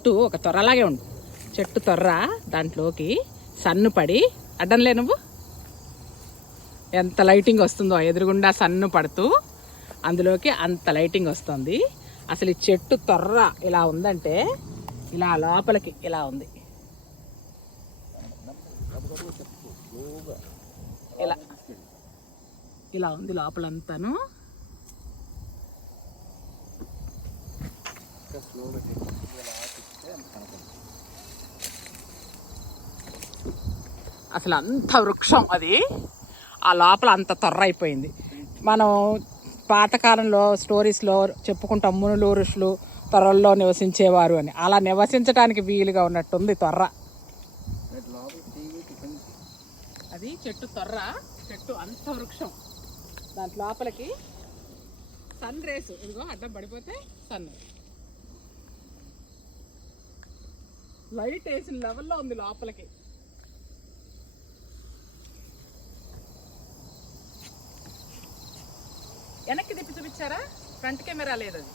చెట్టు ఒక తొర్రలాగే ఉండు. చెట్టు తొర్ర దాంట్లోకి సన్ను పడి అడ్డంలే నువ్వు. ఎంత లైటింగ్ వస్తుందో ఎదురుగుండా సన్ను పడుతూ అందులోకి అంత లైటింగ్ వస్తుంది. అసలు ఈ చెట్టు తొర్ర ఇలా ఉందంటే ఇలా లోపలికి ఇలా ఉంది. ఇలా ఇలా ఉంది లోపలంతాను. అసలు అంత వృక్షం అది. ఆ లోపల అంత తొర్ర అయిపోయింది. మనం పాతకాలంలో స్టోరీస్లో చెప్పుకుంటాం మునులు ఋషులు త్వరల్లో నివసించేవారు అని. అలా నివసించడానికి వీలుగా ఉన్నట్టుంది త్వర. అది చెట్టు తొర్ర చెట్టు అంత వృక్షం. దాంట్ లోపలికి సన్ రేస్ ఇదిగో అడ్డం పడిపోతే సన్ లైట్ వేసిన లెవెల్లో ఉంది లోపలికి. వెనక్కి తిప్పి చూపించారా? ఫ్రంట్ కెమెరా లేదు అది.